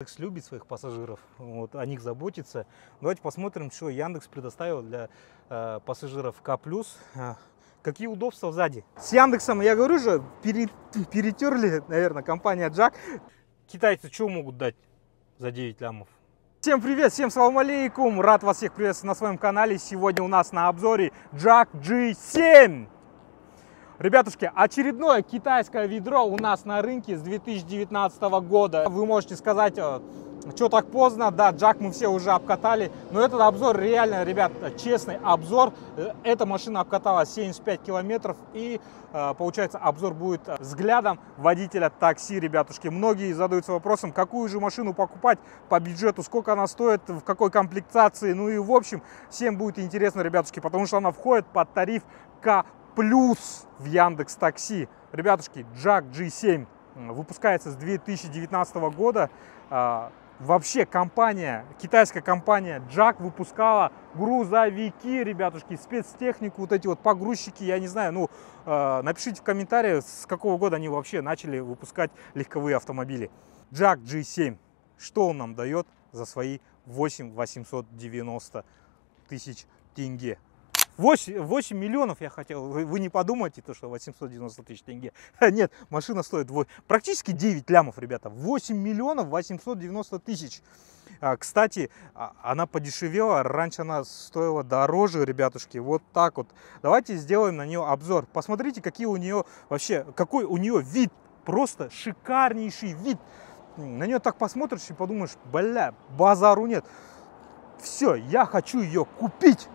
Яндекс любит своих пассажиров, вот, о них заботится. Давайте посмотрим, что Яндекс предоставил для пассажиров К+. Какие удобства сзади. С Яндексом, я говорю же, перетерли, наверное, компания Джак. Китайцы что могут дать за 9 лямов? Всем привет, всем салам алейкум. Рад вас всех приветствовать на своем канале. Сегодня у нас на обзоре Джак G7. Ребятушки, очередное китайское ведро у нас на рынке с 2019 года. Вы можете сказать, что так поздно, да, Джак мы все уже обкатали. Но этот обзор реально, ребят, честный обзор. Эта машина обкатала 75 километров и, получается, обзор будет взглядом водителя такси, ребятушки. Многие задаются вопросом, какую же машину покупать по бюджету, сколько она стоит, в какой комплектации. Ну и в общем, всем будет интересно, ребятушки, потому что она входит под тариф К+ в Яндекс Такси. Ребятушки, Джак G7 выпускается с 2019 года. Вообще китайская компания Джак выпускала грузовики, ребятушки, спецтехнику, вот эти вот погрузчики, я не знаю, ну, напишите в комментариях, с какого года они вообще начали выпускать легковые автомобили. Джак G7, что он нам дает за свои 8 890 тысяч тенге? 8 миллионов я хотел, вы не подумайте, то, что 890 тысяч тенге. Нет, машина стоит практически 9 лямов, ребята. 8 миллионов 890 тысяч. Кстати, она подешевела, раньше она стоила дороже, ребятушки. Вот так вот. Давайте сделаем на нее обзор. Посмотрите, какие у нее вообще, какой у нее вид. Просто шикарнейший вид. На нее так посмотришь и подумаешь, бля, базару нет. Все, я хочу ее купить.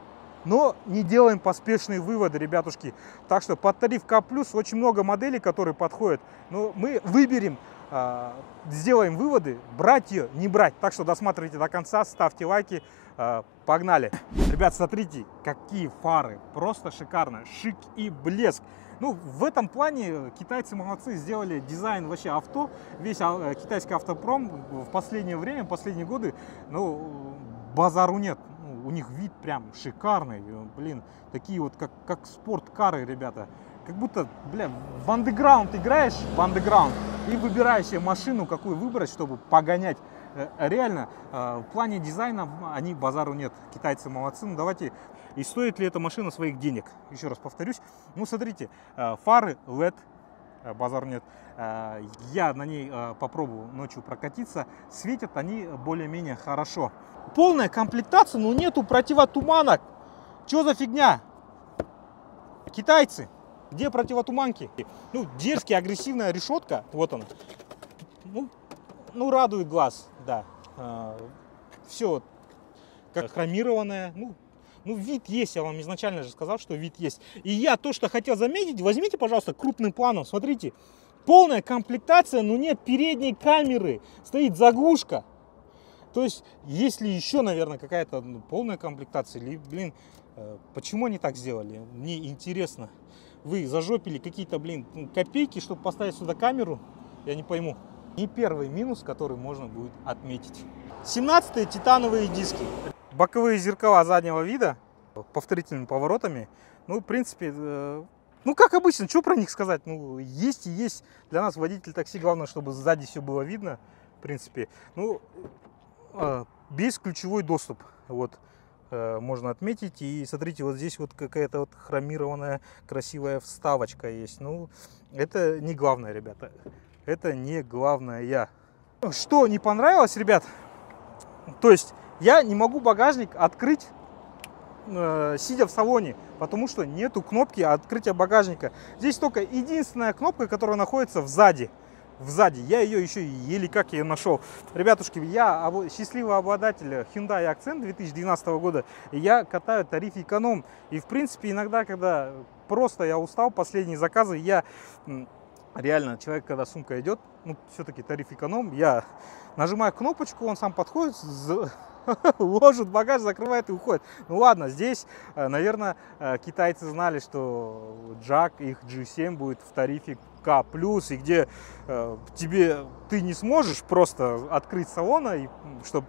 Но не делаем поспешные выводы, ребятушки. Так что под тариф К+, очень много моделей, которые подходят. Но мы выберем, сделаем выводы, брать ее, не брать. Так что досматривайте до конца, ставьте лайки. Погнали. Ребят, смотрите, какие фары. Просто шикарно. Шик и блеск. Ну, в этом плане китайцы молодцы, сделали дизайн вообще авто. Весь китайский автопром в последнее время, последние годы, ну, базару нет. У них вид прям шикарный, блин, такие вот как спорткары, ребята. Как будто, бля, в андеграунд играешь, в андеграунд, и выбираешь себе машину, какую выбрать, чтобы погонять. Реально, в плане дизайна они базару нет, китайцы молодцы. Ну давайте, и стоит ли эта машина своих денег? Еще раз повторюсь. Ну смотрите, фары LED, базару нет. Я на ней попробую ночью прокатиться. Светят они более-менее хорошо. Полная комплектация, но нету противотуманок. Что за фигня? Китайцы, где противотуманки? Ну, дерзкая, агрессивная решетка. Вот она. Ну радует глаз, да. Все как хромированное. Ну, вид есть, я вам изначально же сказал, что вид есть. И я то, что хотел заметить, возьмите, пожалуйста, крупным планом, смотрите. Полная комплектация, но нет передней камеры. Стоит заглушка. То есть, если еще, наверное, какая-то полная комплектация, или, блин, почему они так сделали? Мне интересно. Вы зажопили какие-то, блин, копейки, чтобы поставить сюда камеру? Я не пойму. И первый минус, который можно будет отметить. 17-е титановые диски. Боковые зеркала заднего вида, повторительными поворотами. Ну, в принципе, ну, как обычно, что про них сказать? Ну, есть и есть. Для нас, водитель такси, главное, чтобы сзади все было видно, в принципе. Ну, бесключевой доступ, вот, можно отметить. И смотрите, вот здесь вот какая-то вот хромированная красивая вставочка есть. Ну, это не главное, ребята. Это не главное. Что не понравилось, ребят? То есть я не могу багажник открыть, сидя в салоне, потому что нету кнопки открытия багажника. Здесь только единственная кнопка, которая находится сзади. Я ее еще еле как ее нашел. Ребятушки, я счастливый обладатель Hyundai Accent 2012 года. И я катаю тариф эконом. И в принципе иногда, когда просто я устал, последние заказы, я реально, человек, когда сумка идет, ну все-таки тариф эконом, я нажимаю кнопочку, он сам подходит, ложит багаж, закрывает и уходит. Ну ладно, здесь, наверное, китайцы знали, что Джак, их G7 будет в тарифе К+, и где ты не сможешь просто открыть салона, чтобы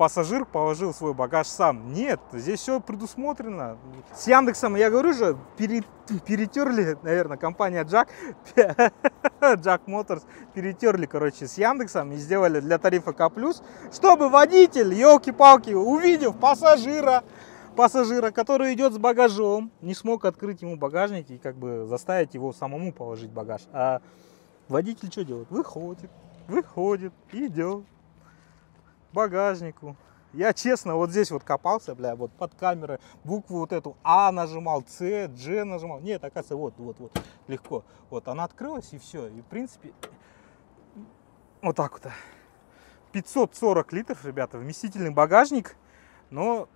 пассажир положил свой багаж сам. Нет, здесь все предусмотрено. С Яндексом, я говорю же, перетерли, наверное, компания Jack Motors перетерли, короче, с Яндексом и сделали для тарифа К+, чтобы водитель, елки-палки, увидев пассажира, который идет с багажом, не смог открыть ему багажник и как бы заставить его самому положить багаж. А водитель что делает? Выходит, идет к багажнику. Я честно вот здесь вот копался, бля, вот под камерой, букву вот эту А нажимал, С, G нажимал. Нет, оказывается, вот, легко. Вот она открылась и все. И в принципе, вот так вот. 540 литров, ребята, вместительный багажник. Но,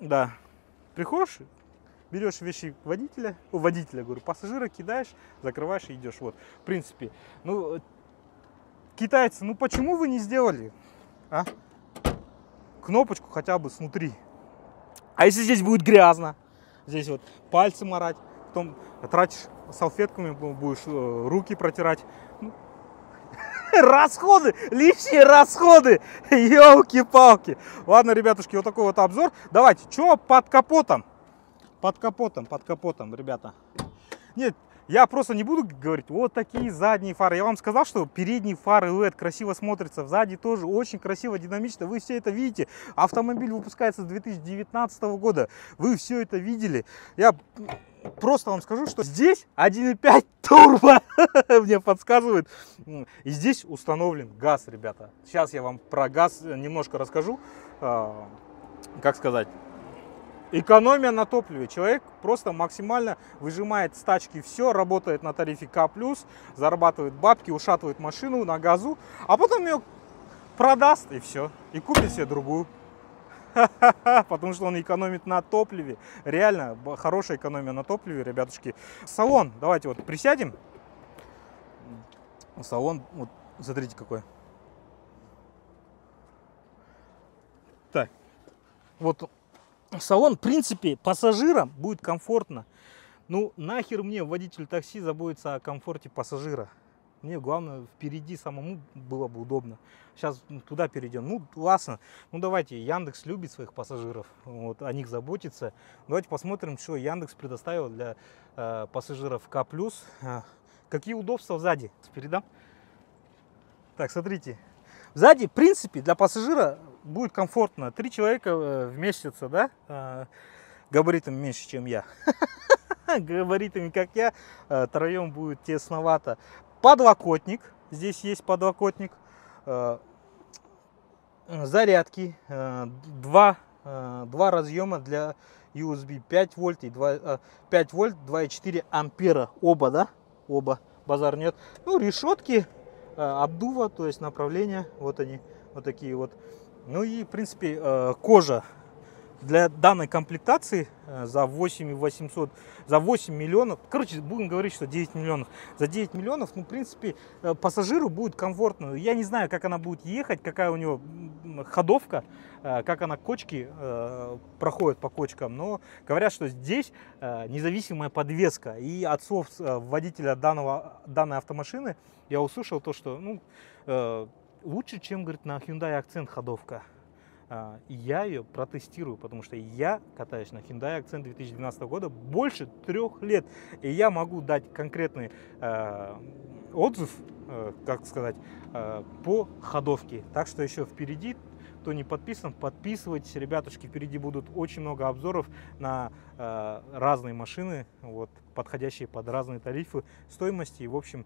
да, приходишь, берешь вещи водителя, говорю, пассажира кидаешь, закрываешь и идешь. Вот, в принципе, ну, китайцы, ну почему вы не сделали, а? Кнопочку хотя бы снутри. А если здесь будет грязно, здесь вот пальцы морать, потом тратишь салфетками, будешь руки протирать. Расходы, лишние расходы, елки-палки. Ладно, ребятушки, вот такой вот обзор. Давайте, что под капотом? Под капотом, ребята. Нет, я просто не буду говорить, вот такие задние фары. Я вам сказал, что передние фары LED красиво смотрятся, сзади тоже очень красиво, динамично. Вы все это видите. Автомобиль выпускается с 2019 года. Вы все это видели. Я просто вам скажу, что здесь 1.5 турбо, мне подсказывают. И здесь установлен газ, ребята. Сейчас я вам про газ немножко расскажу. Как сказать? Экономия на топливе. Человек просто максимально выжимает с тачки все, работает на тарифе К+, зарабатывает бабки, ушатывает машину на газу, а потом ее продаст и все, и купит себе другую. Потому что он экономит на топливе. Реально хорошая экономия на топливе, ребятушки. Салон, давайте вот присядем. Салон, вот смотрите какой. Так, вот салон, в принципе, пассажирам будет комфортно. Ну, нахер мне, водитель такси, заботиться о комфорте пассажира. Мне главное, впереди самому было бы удобно. Сейчас туда перейдем. Ну, классно. Ну, давайте, Яндекс любит своих пассажиров, вот, о них заботится. Давайте посмотрим, что Яндекс предоставил для пассажиров К+. Какие удобства сзади. Передам. Так, смотрите. Сзади, в принципе, для пассажира будет комфортно. 3 человека вместятся, да? Габаритами меньше, чем я. Габаритами, как я, троем будет тесновато. Подлокотник. Здесь есть подлокотник. Зарядки. Два разъема для USB 5 вольт и 5 вольт 2,4 ампера. Оба, да? Оба. Базар нет. Ну, решетки обдува, то есть направление. Вот они. Вот такие вот. Ну и, в принципе, кожа для данной комплектации за 8 миллионов, короче, будем говорить, что 9 миллионов. За 9 миллионов, ну, в принципе, пассажиру будет комфортно. Я не знаю, как она будет ехать, какая у него ходовка, как она кочки проходит по кочкам, но говорят, что здесь независимая подвеска. И от слов водителя данной автомашины я услышал то, что, ну, лучше, чем, говорит, на Hyundai Accent ходовка. И я ее протестирую, потому что я катаюсь на Hyundai Accent 2012 года больше 3 лет. И я могу дать конкретный отзыв, как сказать, по ходовке. Так что еще впереди, кто не подписан, подписывайтесь, ребятушки. Впереди будут очень много обзоров на разные машины, вот, подходящие под разные тарифы, стоимости. И, в общем,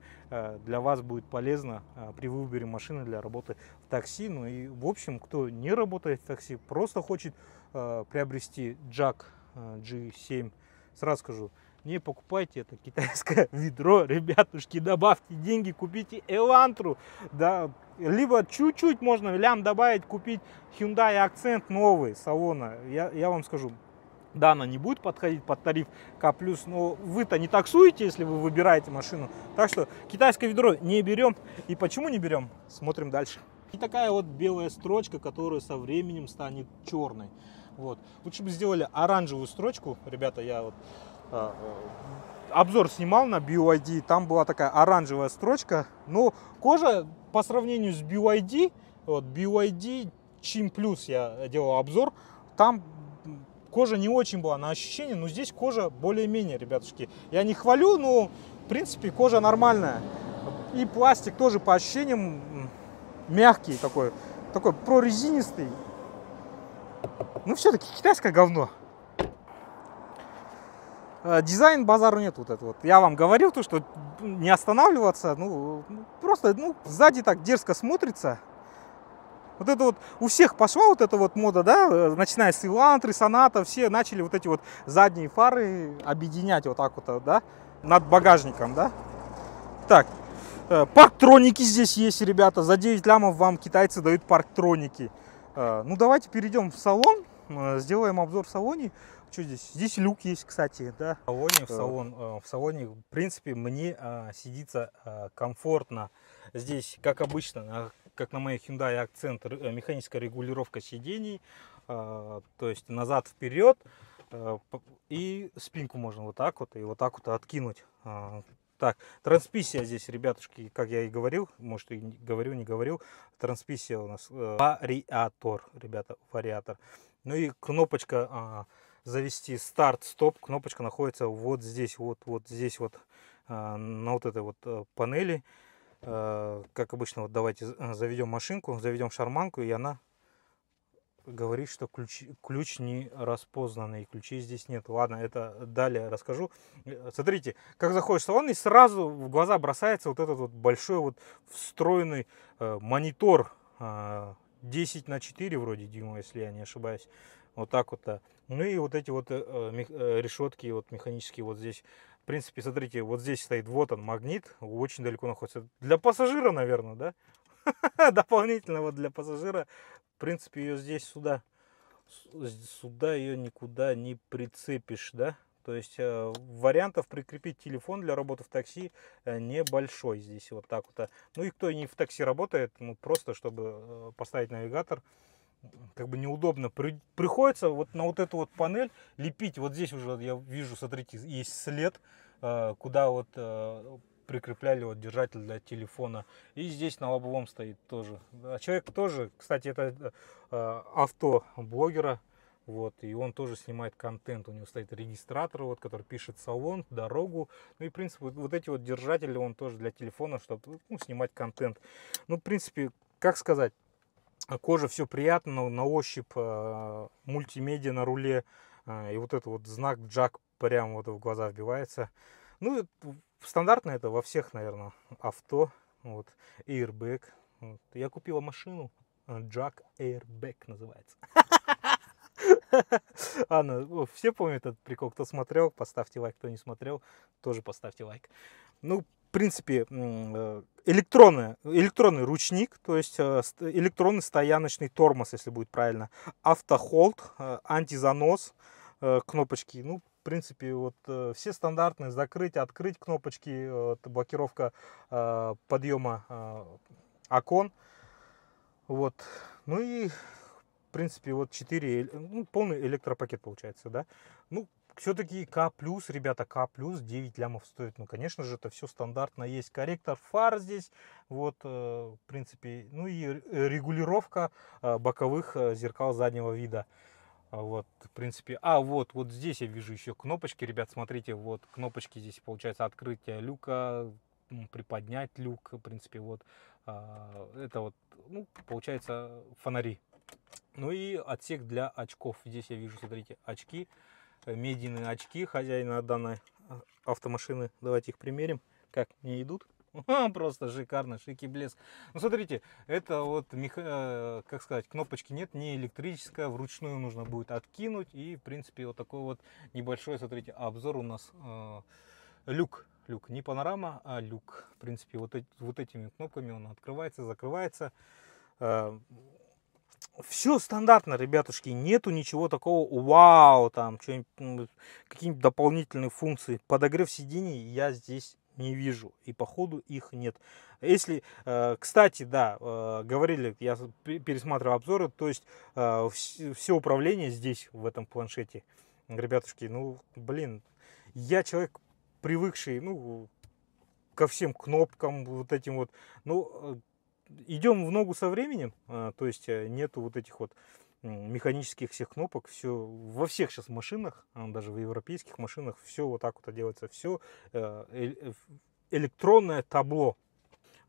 для вас будет полезно при выборе машины для работы в такси. Ну и, в общем, кто не работает в такси, просто хочет приобрести Jack G7, сразу скажу, не покупайте это китайское ведро, ребятушки, добавьте деньги, купите Элантру, да, либо чуть-чуть можно лям добавить, купить Hyundai Accent новый салона. Я вам скажу, да, она не будет подходить под тариф К+, но вы-то не таксуете, если вы выбираете машину. Так что китайское ведро не берем. И почему не берем? Смотрим дальше. И такая вот белая строчка, которая со временем станет черной. Вот. Лучше бы сделали оранжевую строчку. Ребята, я вот обзор снимал на BYD, там была такая оранжевая строчка, но кожа по сравнению с BYD, вот BYD Чим Плюс я делал обзор, там кожа не очень была на ощущение, но здесь кожа более-менее, ребятушки. Я не хвалю, но в принципе кожа нормальная. И пластик тоже по ощущениям мягкий такой прорезинистый. Ну все-таки китайское говно. Дизайн базару нет вот это вот. Я вам говорил, то, что не останавливаться, просто сзади так дерзко смотрится. Вот это вот у всех пошла вот эта вот мода, да, начиная с Илантры, Соната, все начали вот эти вот задние фары объединять вот так вот, да, над багажником, да. Так, парктроники здесь есть, ребята, за 9 лямов вам китайцы дают парктроники. Ну давайте перейдем в салон, сделаем обзор в салоне. Что здесь? Здесь люк есть, кстати, да. В салоне, в принципе, мне сидится комфортно. Здесь, как обычно, как на моей Hyundai Accent, механическая регулировка сидений, то есть назад-вперед, и спинку можно вот так вот и вот так вот откинуть. Так, трансмиссия здесь, ребятушки, как я и говорил, может и говорю, не говорил, трансмиссия у нас вариатор, ребята, вариатор. Ну и кнопочка завести старт-стоп, кнопочка находится вот здесь, вот здесь вот, на вот этой вот панели. Как обычно, вот давайте заведем машинку, заведем шарманку, и она говорит, что ключ не распознанный, ключей здесь нет. Ладно, это далее расскажу. Смотрите, как заходишь в салон, и сразу в глаза бросается вот этот вот большой вот встроенный монитор 10×4 вроде дюйма, если я не ошибаюсь. Вот так вот. Ну и вот эти вот решетки вот механические вот здесь. В принципе, смотрите, вот здесь стоит, вот он, магнит, очень далеко находится. Для пассажира, наверное, да? Дополнительно вот для пассажира. В принципе, ее здесь сюда ее никуда не прицепишь, да? То есть вариантов прикрепить телефон для работы в такси небольшой здесь вот так вот. Ну и кто не в такси работает, ну просто чтобы поставить навигатор, как бы неудобно. Приходится вот на вот эту вот панель лепить. Вот здесь уже я вижу, смотрите, есть след, куда вот прикрепляли вот держатель для телефона. И здесь на лобовом стоит тоже. Человек тоже, кстати, это автоблогера. Вот, и он тоже снимает контент. У него стоит регистратор, вот, который пишет салон, дорогу. Ну и, в принципе, вот эти вот держатели, он тоже для телефона, чтобы снимать контент. Ну, в принципе, как сказать, кожа все приятно, на ощупь, мультимедиа на руле. И вот этот вот знак джак прямо вот в глаза вбивается. Ну, стандартно это во всех, наверное, авто. Вот, airbag. Вот. Я купила машину, джак airbag называется. Анна, все помнят этот прикол? Кто смотрел, поставьте лайк. Кто не смотрел, тоже поставьте лайк. Ну, в принципе, электронный ручник, то есть электронный стояночный тормоз, если будет правильно. Автохолд, антизанос, кнопочки. Ну, в принципе, вот все стандартные. Закрыть, открыть кнопочки, блокировка подъема окон. Вот. Ну и в принципе, вот 4, полный электропакет получается, да. Ну, все-таки К+, ребята, К+, 9 лямов стоит. Ну, конечно же, это все стандартно. Есть корректор фар здесь, вот, в принципе, ну и регулировка боковых зеркал заднего вида. Вот, в принципе, вот здесь я вижу еще кнопочки, ребят, смотрите, вот кнопочки здесь, получается, открытие люка, приподнять люк, в принципе, вот, это вот, ну, получается, фонари. Ну и отсек для очков. Здесь я вижу, смотрите, очки, медийные очки хозяина данной автомашины. Давайте их примерим. Как мне идут? Просто шикарно, шик и блеск. Ну смотрите, это вот, как сказать, кнопочки нет, не электрическая, вручную нужно будет откинуть. И в принципе вот такой вот небольшой, смотрите, обзор у нас люк. Люк, не панорама, а люк. В принципе вот этими кнопками он открывается, закрывается. Все стандартно, ребятушки, нету ничего такого, вау, там, какие-нибудь дополнительные функции. Подогрев сидений я здесь не вижу, и походу их нет. Если, кстати, да, говорили, я пересматривал обзоры, то есть все управление здесь, в этом планшете, ребятушки, ну, блин, я человек, привыкший, ну, ко всем кнопкам, вот этим вот, ну, идем в ногу со временем, то есть нету вот этих вот механических всех кнопок, все во всех сейчас машинах, даже в европейских машинах, все вот так вот делается, все электронное табло.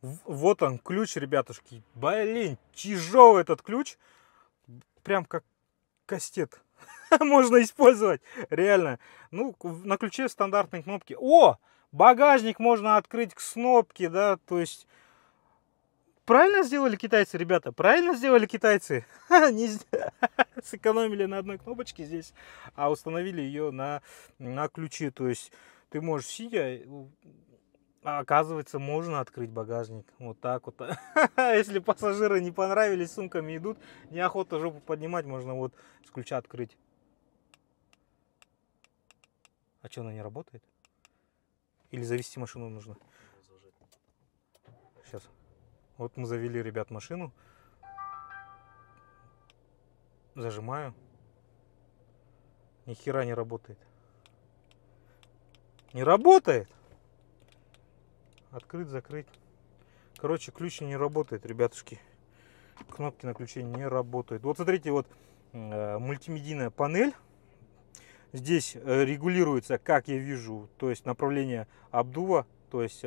Вот он ключ, ребятушки. Блин, тяжелый этот ключ, прям как кастет. Можно использовать, реально. Ну, на ключе стандартные кнопки. О, багажник можно открыть к кнопке, да, то есть правильно сделали китайцы, ребята, правильно сделали китайцы. Сэкономили на одной кнопочке здесь, а установили ее на ключе. То есть ты можешь сидя, а оказывается, можно открыть багажник. Вот так вот. Если пассажиры не понравились, сумками идут, неохота жопу поднимать, можно вот с ключа открыть. А что, она не работает? Или завести машину нужно? Сейчас. Вот мы завели, ребят, машину. Зажимаю. Ни хера не работает. Не работает! Открыть, закрыть. Короче, ключ не работает, ребятушки. Кнопки на ключе не работают. Вот смотрите, вот мультимедийная панель. Здесь регулируется, как я вижу, то есть направление обдува, то есть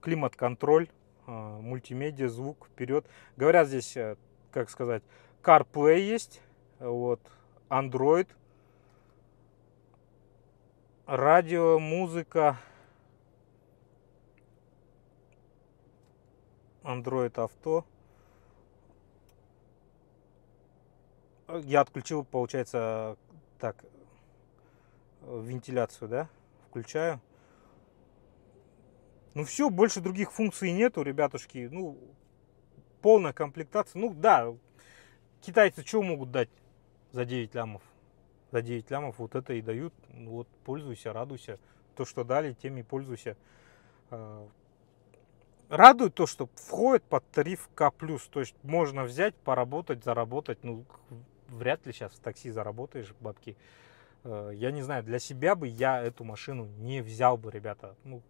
климат-контроль, мультимедиа, звук вперед. Говорят, здесь, как сказать, CarPlay есть, вот, Android, радио, музыка, Android авто. Я отключил, получается, так, вентиляцию, да, включаю. Ну все, больше других функций нету, ребятушки. Ну, полная комплектация. Ну да, китайцы что могут дать за 9 лямов? За 9 лямов вот это и дают. Вот, пользуйся, радуйся. То, что дали, тем и пользуйся. Радует то, что входит под тариф К+. То есть можно взять, поработать, заработать. Ну, вряд ли сейчас в такси заработаешь бабки. Я не знаю, для себя бы я эту машину не взял бы, ребята. Ну,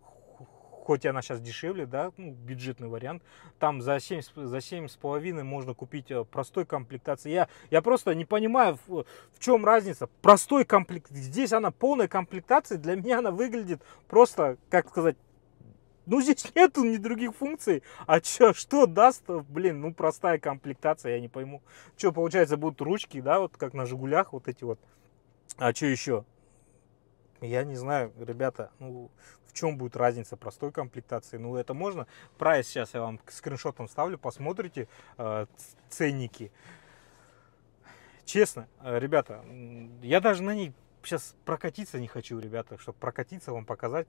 хоть она сейчас дешевле, да, ну, бюджетный вариант. Там за 7,5 можно купить простой комплектации. Я просто не понимаю, в чем разница. Простой комплект. Здесь она полная комплектация. Для меня она выглядит просто, как сказать, ну, здесь нету ни других функций. А что даст, блин, ну, простая комплектация, я не пойму. Что, получается, будут ручки, да, вот как на Жигулях, вот эти вот. А что еще? Я не знаю, ребята, ну, в чем будет разница простой комплектации? Ну, это можно. Прайс сейчас я вам скриншотом ставлю, посмотрите ценники. Честно, ребята, я даже на ней сейчас прокатиться не хочу, ребята, чтобы прокатиться, вам показать.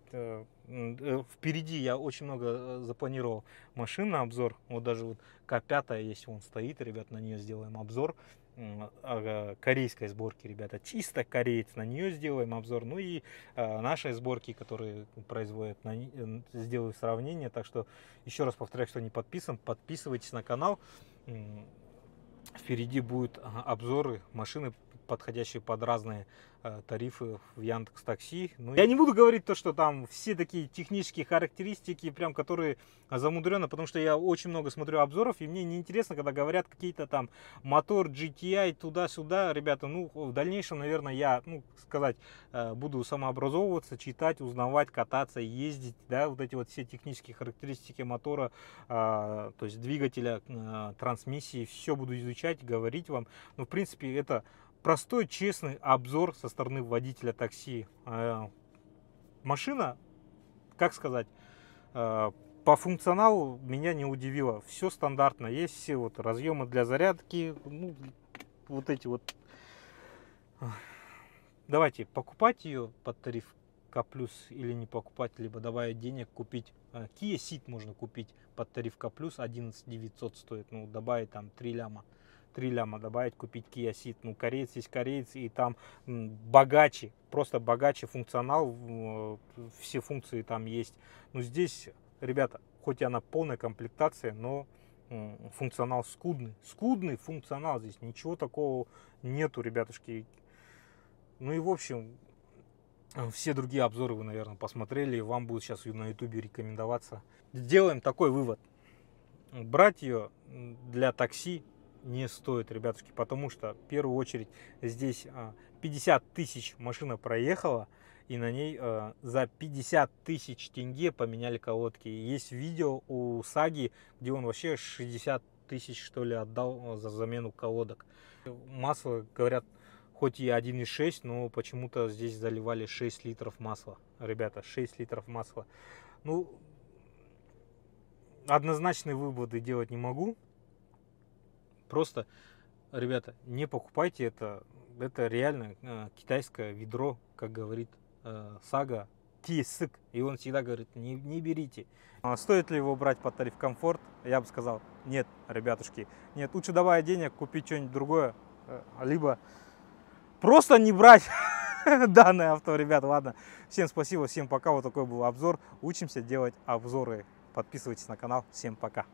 Впереди я очень много запланировал машин на обзор. Вот даже вот К5 есть, он стоит, ребят, на нее сделаем обзор. Корейской сборки, ребята, чисто кореец, на нее сделаем обзор. Ну и нашей сборки, которые производят, сделаю сравнение. Так что еще раз повторяю, что не подписан, подписывайтесь на канал. Впереди будут обзоры машины, подходящие под разные тарифы в Яндекс.Такси. Ну, я не буду говорить то, что там все такие технические характеристики, прям которые замудренно, потому что я очень много смотрю обзоров, и мне неинтересно, когда говорят какие-то там мотор GTI туда-сюда. Ребята, ну, в дальнейшем, наверное, я, ну, сказать, буду самообразовываться, читать, узнавать, кататься, ездить, да, вот эти вот все технические характеристики мотора, то есть двигателя, трансмиссии, все буду изучать, говорить вам. Но, в принципе, это простой, честный обзор со стороны водителя такси. Машина, как сказать, по функционалу меня не удивило. Все стандартно. Есть все вот разъемы для зарядки. Ну, вот эти вот. Давайте покупать ее под тариф К+, или не покупать, либо добавить денег, купить. Kia Ceed можно купить под тариф К+, 11 900 стоит. Ну, добавить там 3 ляма. 3 ляма добавить, купить Kia Ceed. Ну, кореец есть кореец, и там богаче, просто богаче функционал, все функции там есть. Но здесь, ребята, хоть и она полная комплектация, но функционал скудный. Скудный функционал здесь, ничего такого нету, ребятушки. Ну и в общем, все другие обзоры вы, наверное, посмотрели, и вам будут сейчас на ютубе рекомендоваться. Сделаем такой вывод. брать ее для такси не стоит, ребятушки, потому что в первую очередь здесь 50 тысяч машина проехала, и на ней за 50 тысяч тенге поменяли колодки. Есть видео у Саги, где он вообще 60 тысяч, что ли, отдал за замену колодок. Масло, говорят, хоть и 1,6, но почему-то здесь заливали 6 литров масла. Ребята, 6 литров масла. Ну, однозначные выводы делать не могу. Просто, ребята, не покупайте это. Это реально китайское ведро, как говорит Сага, тиск. И он всегда говорит, не берите. Стоит ли его брать под тариф комфорт? Я бы сказал, нет, ребятушки. Нет, лучше давая денег, купить что-нибудь другое. Либо просто не брать данное авто, ребята. Ладно, всем спасибо, всем пока. Вот такой был обзор. Учимся делать обзоры. Подписывайтесь на канал. Всем пока.